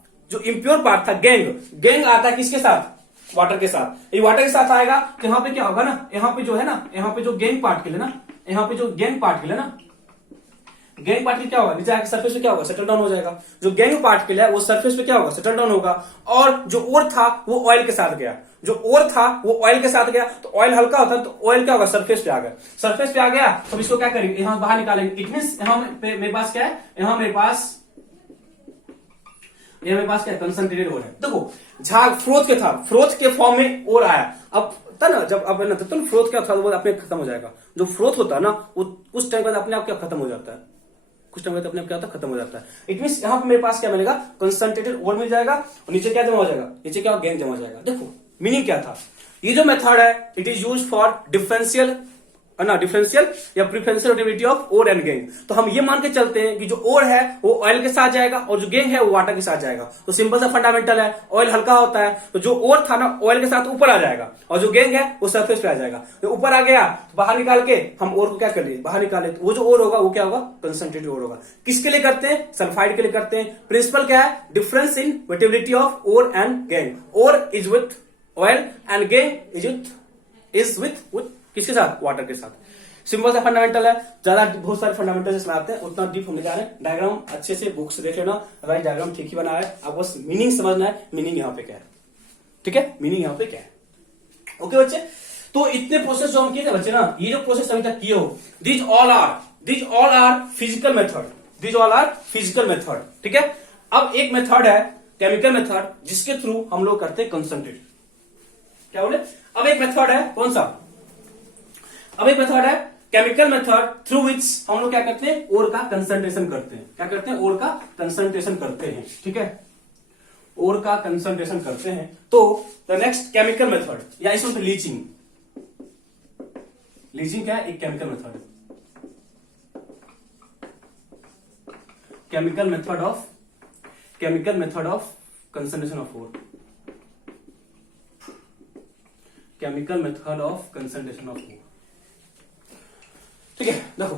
गैंग आता है किसके साथ, वाटर के साथ। ये वाटर के साथ आएगा तो यहाँ पे क्या होगा ना, यहाँ पे जो है ना, यहाँ पे जो गैंग पार्टिकल है ना, गैंग पार्टिकल क्या होगा, नीचे आके सरफेस पे क्या होगा, सेटल डाउन हो जाएगा। जो गैंग पार्टिकल है वो सरफेस पे क्या होगा, सेटल डाउन होगा, और जो ओर था वो ऑयल के साथ गया, तो ऑयल हल्का होता है, तो ऑयल क्या होगा, सरफेस पे आ गया, तो इसको क्या करेंगे, यहां बाहर निकालेंगे। इट मींस यहां मेरे पास क्या है, यहां मेरे पास क्या कंसंट्रेटेड ओर है। देखो झाग फ्रोथ के फॉर्म में ओर आया, अब था ना, जब अब ना तो फ्रोथ क्या था, वो अपने खत्म हो जाएगा। जो फ्रोथ होता है ना, वो कुछ टाइम बाद अपने आप क्या खत्म हो जाता है, खत्म हो जाता है। इट मींस यहाँ पे मेरे पास क्या मिलेगा, कंसंट्रेटेड ओर मिल जाएगा, और नीचे क्या जमा हो जाएगा, नीचे क्या गैंग जमा हो जाएगा। देखो मीनिंग क्या था, ये जो मेथड है it is use for differential या प्रीफरेंशियल रोटेबिलिटी ऑफ ओर एंड गैंग। तो हम ये मान के चलते हैं कि जो ओर है वो ऑयल के साथ जाएगा, और जो गैंग है वो वाटर के साथ जाएगा। तो सिंपल सा फंडामेंटल है, ऑयल हल्का होता है, तो जो ओर था ना ऑयल के साथ ऊपर आ जाएगा, और जो गैंग है वो सरफेस पे आ जाएगा। तो ऊपर आ गया तो बाहर निकाल के हम ओर को क्या कर लिए, बाहर निकाले, तो वो जो ओर होगा वो क्या होगा, कंसंट्रेटेड ओर होगा। किसके लिए करते हैं, सल्फाइड के लिए करते हैं। प्रिंसिपल क्या है, difference in wettability of ore and gangue. Ore is with oil and gangue is with किसके साथ, वाटर के साथ। सिंपल सा फंडामेंटल है, ज्यादा बहुत सारे फंडामेंटल से आते हैं, उतना डीप हम नहीं जा रहे हैं। डायग्राम अच्छे से बुक से देख लेना, भाई डायग्राम ठीक ही बना है, आप बस मीनिंग समझना है, मीनिंग यहाँ पे क्या है, ठीक है, मीनिंग यहाँ पे क्या है। ओके बच्चे, तो इतने प्रोसेस जो हम किए थे बच्चे ना, ये जो प्रोसेस अभी तक किए हो, these all are physical method, ठीक है। अब एक मेथड है केमिकल मेथड, जिसके थ्रू हम लोग करते हैं कंसंट्रेट। क्या बोले, अब एक मेथड है कौन सा, अब एक मेथड है केमिकल मेथड, थ्रू विच हम लोग क्या करते हैं, ओर का कंसंट्रेशन करते हैं। क्या करते हैं, ओर का कंसंट्रेशन करते हैं, ठीक है। ओर का कंसंट्रेशन करते हैं तो द नेक्स्ट केमिकल मेथड या इसमें लीचिंग, लीचिंग क्या है? एक chemical method, chemical method of concentration of ore, chemical method of concentration of ore. ठीक है, देखो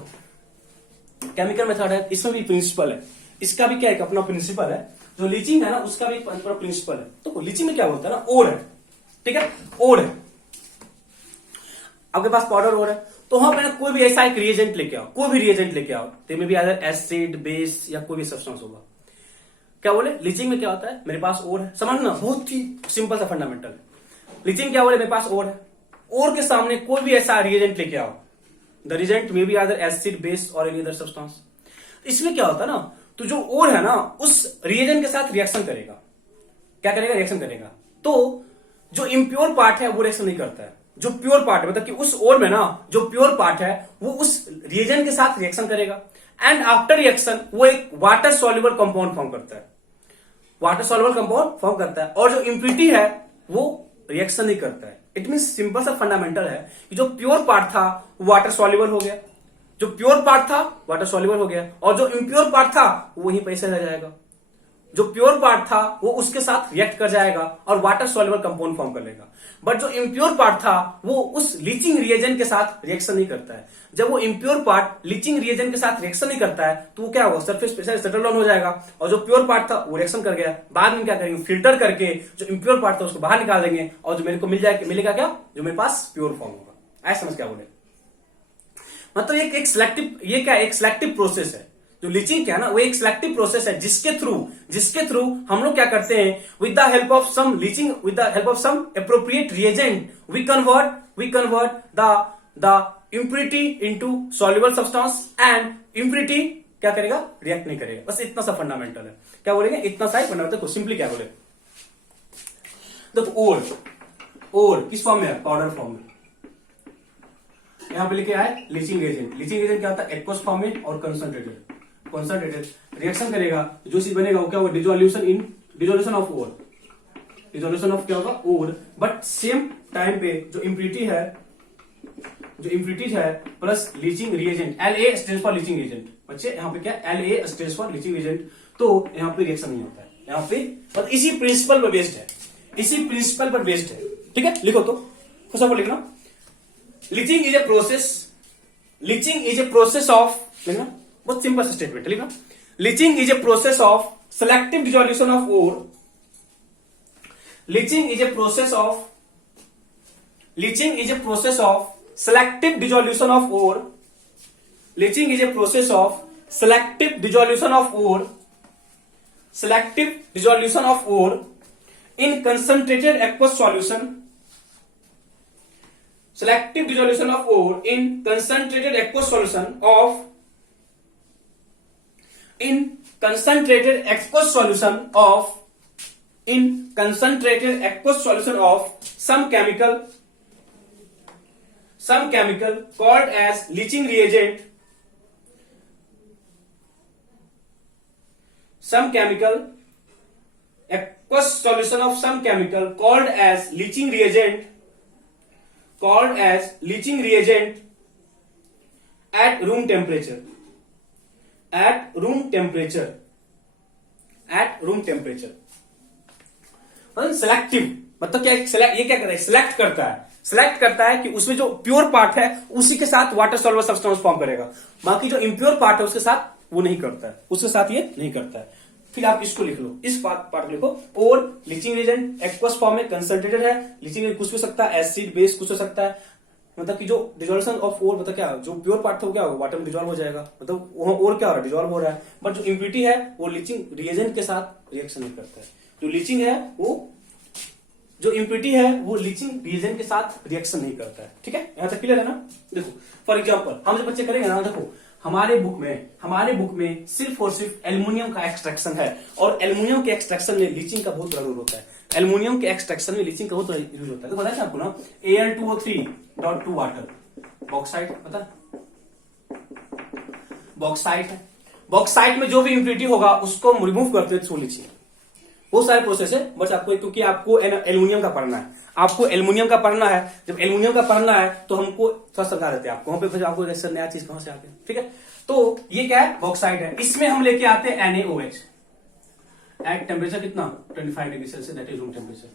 केमिकल मेथड है, इसमें भी प्रिंसिपल है, इसका भी क्या है अपना प्रिंसिपल है, जो लीचिंग है ना उसका भी अपना प्रिंसिपल है। तो लीचिंग में क्या होता है ना, ओर है, ठीक है, ओर है, आपके पास पाउडर ओर है, तो हम मैंने कोई भी ऐसा एक रिएजेंट लेके आओ, कोई भी रिएजेंट लेके आओ, तो में भी आदर एसिड, बेस या कोई भी सब्सटेंस होगा। क्या बोले लीचिंग में क्या होता है, मेरे पास ओर है, समझना बहुत ही सिंपल सा फंडामेंटल है। लीचिंग क्या बोले, मेरे पास ओर है, ओर के सामने कोई भी ऐसा रिएजेंट लेके आओ, द रिएजेंट में भी आदर एसिड, बेस और एनी अदर सब्सटेंस। इसमें क्या होता है ना, तो जो ओर है ना उस रिएजेंट के साथ रिएक्शन करेगा, क्या करेगा, रिएक्शन करेगा। तो जो इम्प्योर पार्ट है वो रिएक्शन नहीं करता है, जो प्योर पार्ट है मतलब कि उस ओर में ना जो प्योर पार्ट है वो उस रिएजेंट के साथ रिएक्शन करेगा एंड आफ्टर रिएक्शन वो एक वाटर सॉल्युबल कंपाउंड फॉर्म करता है, वाटर सॉल्युबल कंपाउंड फॉर्म करता है, और जो इम्प्योरिटी है वो रिएक्शन नहीं करता है। इट मीन सिंपल सा फंडामेंटल है कि जो प्योर पार्ट था वो वाटर सॉल्युबल हो गया, जो प्योर पार्ट था वाटर सॉल्युबल हो गया, और जो इम्प्योर पार्ट था वो वहीं पे से रह जाएगा। जो प्योर पार्ट था वो उसके साथ रिएक्ट कर जाएगा और वाटर सॉल्युबल कंपाउंड फॉर्म कर लेगा, बट जो इम्प्योर पार्ट था वो उस लीचिंग रिएजेंट के साथ रिएक्शन नहीं करता है। जब वो इम्प्योर पार्ट लीचिंग रिएजेंट के साथ रिएक्शन नहीं करता है तो वो क्या होगा, सरफेस पे सेटल डाउन हो जाएगा, और जो प्योर पार्ट था वो रिएक्शन कर गया। बाद में क्या करेंगे, फिल्टर करके जो इम्प्योर पार्ट था उसको बाहर निकाल देंगे, और जो मेरे को मिलेगा क्या, जो मेरे पास प्योर फॉर्म होगा। ऐसा समझ क्या बोले, मतलब एक सिलेक्टिव, ये क्या एक सिलेक्टिव प्रोसेस है। जो लीचिंग क्या है ना वो एक सिलेक्टिव प्रोसेस है जिसके थ्रू हम लोग क्या करते हैं, with the help of some leaching, with the help of some appropriate reagent we convert the impurity into soluble substance, and impurity क्या करेगा, रिएक्ट नहीं करेगा। बस इतना सा फंडामेंटल है। क्या बोलेंगे, इतना सा ही फंडामेंटल। देखो सिंपली क्या बोले, देखो ओर किस फॉर्म में है, पाउडर फॉर्म में। यहां पे लिखे आए लीचिंग एजेंट, लीचिंग एजेंट क्या होता है, एक्वस फॉर्म में और कंसंट्रेटेड रिएक्शन करेगा, जो चीज बनेगा वो क्या होगा, dissolution of ore, dissolution of क्या होगा, ओर। बट सेम टाइम पे जो इम्प्योरिटी है plus leaching reagent, La stands for leaching agent. बच्चे यहाँ पे क्या, La stands for leaching agent, तो यहाँ पे रिएक्शन नहीं होता है। यहाँ पे मतलब इसी प्रिंसिपल पर बेस्ड है, इसी प्रिंसिपल पर बेस्ड है। ठीक है, लिखो तो फर्स्ट ऑफ ऑल लिखना, leaching is a process of, लिखना बहुत सिंपल स्टेटमेंट लिखना, leaching is a process of selective dissolution of ore, leaching is a process of selective dissolution of ore, leaching is a process of selective dissolution of ore in concentrated aqueous solution, selective dissolution of ore in concentrated aqueous solution of some chemical called as leaching reagent, aqueous solution of some chemical called as leaching reagent at room temperature, selective मतलब क्या, ये क्या करता है, सिलेक्ट करता है कि उसमें जो प्योर पार्ट है उसी के साथ वाटर सॉल्युबल सब्सटेंस फॉर्म करेगा, बाकी जो इम्प्योर पार्ट है उसके साथ वो नहीं करता है, उसके साथ ये नहीं करता है। फिर आप इसको लिख लो, इस पार्ट लिखो, और लीचिंग एजेंट एक्वस फॉर्म में कंसंट्रेटेड है, लीचिंग एजेंट कुछ भी हो सकता है, एसिड बेस कुछ हो सकता है, मतलब कि जो डिसोल्यूशन ऑफ ओर मतलब क्या, जो प्योर पार्ट था वो क्या होगा, वाटर में डिसॉल्व हो जाएगा, मतलब वहां और क्या हो रहा है, डिसॉल्व हो रहा है, बट जो इम्प्योरिटी है वो लीचिंग रिएजेंट के साथ रिएक्शन नहीं करता है। जो लीचिंग है वो, जो इम्प्योरिटी है वो लीचिंग रिएजेंट के साथ रिएक्शन नहीं करता है। ठीक है, यहां तक क्लियर है ना। देखो फॉर एग्जांपल हम जो बच्चे करेंगे ना, देखो हमारे बुक में सिर्फ और सिर्फ एल्युमिनियम का एक्सट्रैक्शन है, और एल्युमिनियम के एक्सट्रैक्शन में लीचिंग का बहुत बड़ा रोल होता है। एल्युमिनियम के एक्सट्रैक्शन में लीचिंग का बहुत यूज होता है। तो बताया आपको ना, Al2O3.2 वाटर, बॉक्साइट पता है, बॉक्साइट है, बॉक्साइट में जो भी इम्प्योरिटी होगा उसको रिमूव करते हैं थ्रू लीचिंग, बहुत सारे प्रोसेस है, बस आपको क्योंकि आपको एल्यूमिनियम का पढ़ना है, आपको एल्यूमिनियम का पढ़ना है। जब एल्यूमिनियम का पढ़ना है तो हमको थोड़ा समझा देते हैं आपको, वहां पे फिर आपको सर नया चीज कहां से आते हैं, ठीक है। तो ये क्या है, बॉक्साइट है। इसमें हम लेके आते हैं NaOH एट टेम्परेचर कितना 25 degree Celsius, that is room temperature.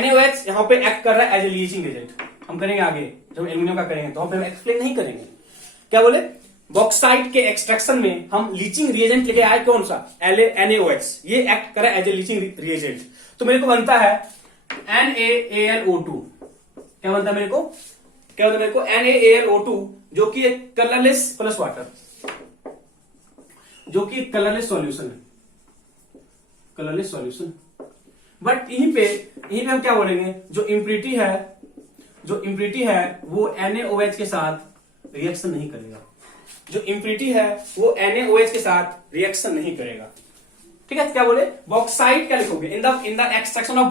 NaOH यहाँ पे एक्ट कर रहा है एज ए लीचिंग एजेंट। हम करेंगे आगे जब एल्यूमिनियम का करेंगे तो हम पे एक्सप्लेन नहीं करेंगे। क्या बोले, बॉक्साइट के एक्सट्रैक्शन में हम लीचिंग रिएजेंट लेके आए, कौन सा NaOH, ये एक्ट करे एज ए लीचिंग रिएजेंट। तो मेरे को बनता है NaAlO2। क्या बनता है मेरे को, क्या बनता है मेरे को NaAlO2, जो कि एक कलरलेस प्लस वाटर, जो कि कलरलेस सॉल्यूशन है, कलरलेस सॉल्यूशन। बट यहीं पे हम क्या बोलेंगे, जो इम्प्यूरिटी है वो NaOH के साथ रिएक्शन नहीं करेगा, जो इम्प्यूरिटी है वो NaOH के साथ रिएक्शन नहीं करेगा, ठीक है। क्या बोले, बॉक्साइट क्या लिखोगे, इन the extraction of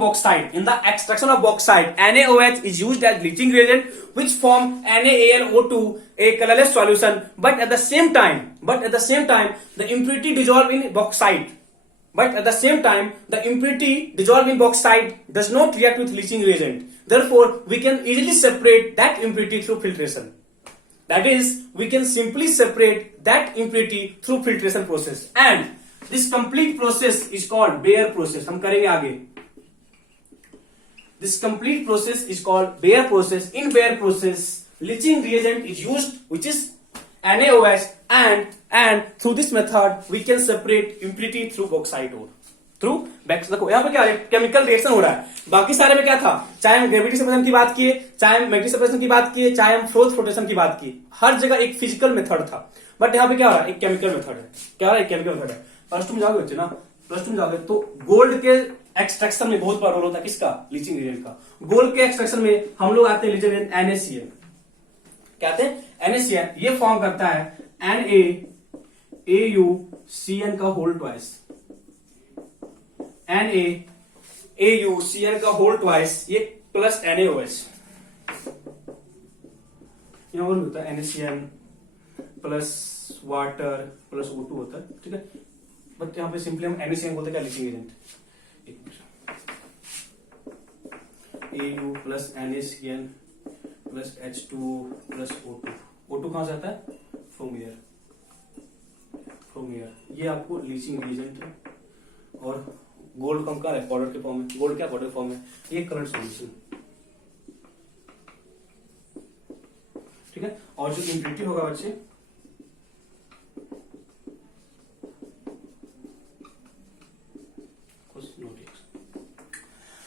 bauxite NaOH is used as bleaching reagent which form NaAlO2, a colorless solution, but at the same time the impurity dissolve in bauxite does not react with leaching reagent. Therefore we can easily separate that impurity through filtration. That is, we can simply separate that impurity through filtration process, and this complete process is called Bayer process. हम करेंगे आगे। This complete process is called Bayer process. In Bayer process, leaching reagent is used, which is NaOH, and through this method we can separate impurity through bauxite ore. Through देखो यहाँ पे क्या केमिकल रिएक्शन हो रहा है। बाकी सारे में क्या था, चाहे हम ग्रेविटी सेपरेशन की बात किए, चाहे हम मैग्नेटिक सेपरेशन की बात किए, चाहे हम फोर्स फ्लोटेशन की बात की, हर जगह एक फिजिकल मेथड था। बट यहाँ पे क्या हो रहा है, एक केमिकल मेथड है। क्या हो रहा है, एक केमिकल मेथड है। प्लस टू में जाओगे बच्चे ना, प्लस टू में जाओगे तो गोल्ड के एक्सट्रैक्शन में बहुत बड़ा रोल होता है, किसका, लीचिंग एजेंट का। गोल्ड के एक्सट्रैक्शन में हम लोग आते हैं लीचिंग एजेंट NaCl। क्या आते हैं, NaCl। ये फॉर्म करता है NaAuCN का होल ट्वाइस, NaAuCN का होल ट्वाइस, ये प्लस NaOH। यहां और भी होता है NaCN plus water plus O2 होता है, ठीक है। बट यहां पे सिंपली हम NaCN बोलते हैं, क्या, leaching agent. Au plus NaCN plus H2 plus O2। O2 कहां से आता है, फ्रॉम एयर। ये आपको लीचिंग एजेंट है। और गोल्ड कम का है, पाउडर के फॉर्म में। गोल्ड क्या, पाउडर फॉर्म है। ये कलर सॉल्यूशन, ठीक है। और जो इम्प्यूरिटी होगा बच्चे,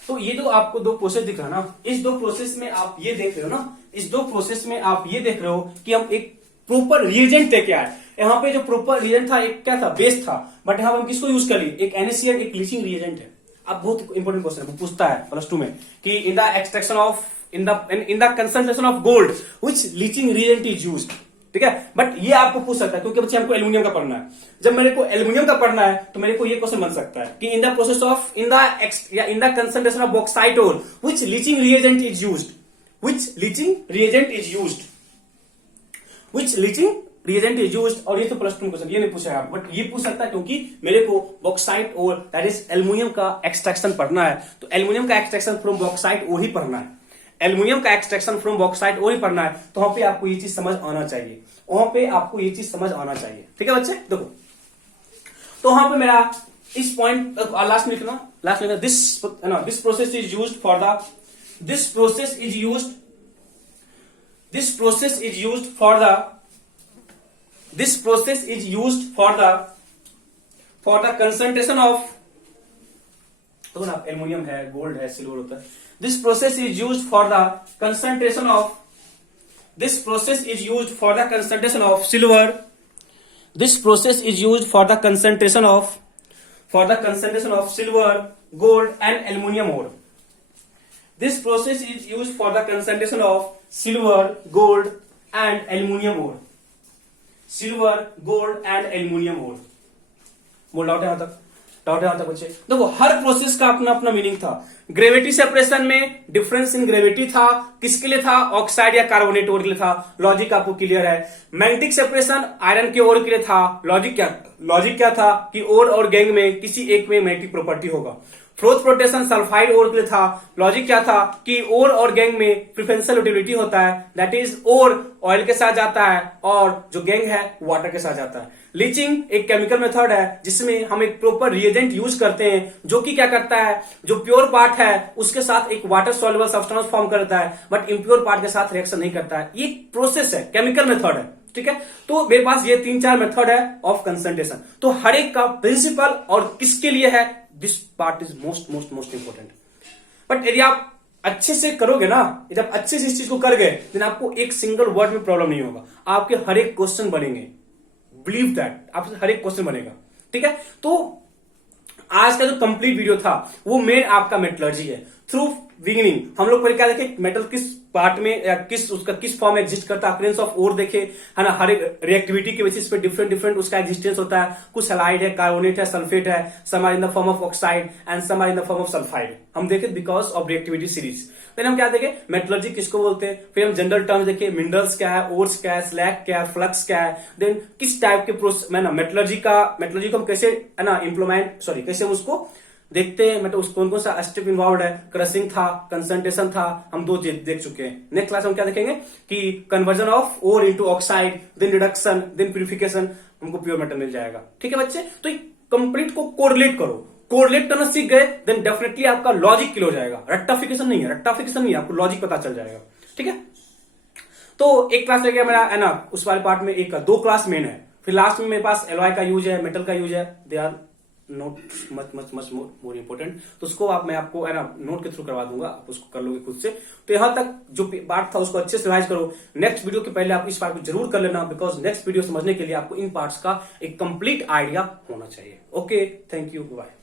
तो ये जो आपको दो प्रोसेस दिख रहा है ना, इस दो प्रोसेस में आप ये देख रहे हो ना, इस दो प्रोसेस में आप ये देख रहे हो कि हम एक प्रॉपर रिएजेंट लेके आए। यहाँ पे जो प्रॉपर रिएजेंट था, एक क्या था, बेस था। बट यहाँ हम किसको यूज कर लिए, एक NaCl, एक लीचिंग रिएजेंट है। अब बहुत इंपॉर्टेंट क्वेश्चन है, वो पूछता है प्लस टू में कि in the extraction of in the concentration of gold which leaching reagent is used, ठीक है। बट ये आपको पूछ सकता है क्योंकि बच्चे हमको एल्यूमिनियम का पढ़ना है। जब मेरे को एल्यूमिनियम का पढ़ना है तो मेरे को ये क्वेश्चन बन सकता है कि in the process of in the concentration of bauxite ore which leaching reagent is used, और ये तो प्लस टू क्वेश्चन, ये नहीं पूछा है आप, बट ये पूछ सकता है क्योंकि मेरे को bauxite ore that is aluminium का एक्सट्रैक्शन पढ़ना है। तो एल्यूमिनियम का एक्सट्रैक्शन फ्रॉम बॉक्साइट ओर ही पढ़ना है, एल्यूमिनियम का एक्सट्रैक्शन फ्रॉम बॉक्साइट ओर ही पढ़ना है। तो वहां पे आपको ये चीज समझ आना चाहिए, ठीक है बच्चे। देखो तो वहां पे मेरा इस पॉइंट लास्ट में लिखना, this process is used for the this process is used for the concentration of, तो ना एल्युमिनियम है, गोल्ड है, सिल्वर होता है। This process is used for the concentration of silver. This process is used for the concentration of silver, gold and aluminium ore. This process is used for the concentration of silver, gold and aluminium ore. बोल डाउट है यहां तक, डाउट है यहाँ तक बच्चे? देखो हर प्रोसेस का अपना अपना मीनिंग था। ग्रेविटी सेपरेशन में डिफरेंस इन ग्रेविटी था, किसके लिए था? ऑक्साइड या कार्बोनेट ओर के लिए था। लॉजिक आपको क्लियर है। मैग्नेटिक सेपरेशन आयरन के ओर के लिए था। लॉजिक क्या था कि ओर और गैंग में किसी एक में मैग्नेटिक प्रॉपर्टी होगा। फ्रोथ रोटेशन सल्फाइड ओर के लिए था। लॉजिक क्या था कि ओर और गैंग में प्रिफरेंशियल यूटिलिटी होता है, दैट इज ओर ऑयल के साथ जाता है और जो गैंग है वाटर के साथ जाता है। लीचिंग एक केमिकल मेथड है जिसमें हम एक प्रॉपर रिएजेंट यूज करते हैं जो कि क्या करता है, जो प्योर पार्ट है उसके साथ एक वाटर सॉल्युबल सब्सटेंस फॉर्म करता है, बट इम्प्योर पार्ट के साथ रिएक्शन नहीं करता है। ये प्रोसेस है, केमिकल मेथड है, ठीक है। तो मेरे पास ये 3-4 मेथड है ऑफ कंसंट्रेशन। तो हर एक का प्रिंसिपल और किसके लिए है, this part is most important. But यदि आप अच्छे से करोगे ना, यदि आप अच्छे से इस चीज को कर गए, देन आपको एक सिंगल वर्ड में प्रॉब्लम नहीं होगा। आपके हर एक क्वेश्चन बनेंगे, बिलीव दैट, आपसे हर एक क्वेश्चन बनेगा, ठीक है। तो आज का जो कंप्लीट वीडियो था वो मेन आपका मेटलर्जी है। थ्रू बिगिनिंग हम लोग पर क्या देखे, मेटल किस पार्ट में या किस फॉर्म में एग्जिस्ट करता है, अपीयरेंस ऑफ ओर देखे, है ना। हर एक रिएक्टिविटी के बेसिस पे डिफरेंट उसका एग्जिस्टेंस होता है। कुछ हैलाइड है, कार्बोनेट है, सल्फेट है, some are in the form of oxide and some are in the form of sulphide. हम देखे बिकॉज ऑफ रिएक्टिविटी सीरीज। फिर हम क्या देखे, मेटलर्जी किसको बोलते हैं। फिर हम जनरल टर्म्स देखे, मिनरल्स क्या है, ओर्स क्या है, स्लैग क्या है, फ्लक्स क्या है। देन किस टाइप के प्रोसेस में ना मेटलर्जी को हम कैसे है ना कैसे हम उसको देखते हैं, मतलब उस कौन कौन सा स्टेप इन्वॉल्व है। क्रशिंग था, कंसंट्रेशन था, हम 2 चीज देख चुके हैं। नेक्स्ट क्लास हम क्या देखेंगे कि conversion of ore into oxide, then reduction, then purification, हमको प्योर मेटल मिल जाएगा, ठीक है बच्चे। तो कंप्लीट को कोरिलेट करो, कोरिलेट करना सीख गए देन डेफिनेटली आपका लॉजिक क्लियर हो जाएगा। रट्टाफिकेशन नहीं है, आपको लॉजिक पता चल जाएगा, ठीक है। तो एक क्लास रह गया मेरा, है ना, उस वाले पार्ट में 2 क्लास मेन है। फिर लास्ट में मेरे पास एलॉय का यूज है, मेटल का यूज है, they are not much more important. तो उसको मैं आपको है ना नोट के थ्रू करवा दूंगा, आप उसको कर लोगे खुद से। तो यहां तक जो पार्ट था उसको अच्छे से रिवाइज करो। नेक्स्ट वीडियो के पहले आप इस पार्ट को जरूर कर लेना, बिकॉज नेक्स्ट वीडियो समझने के लिए आपको इन पार्ट्स का एक कंप्लीट आइडिया होना चाहिए। Okay, thank you, bye.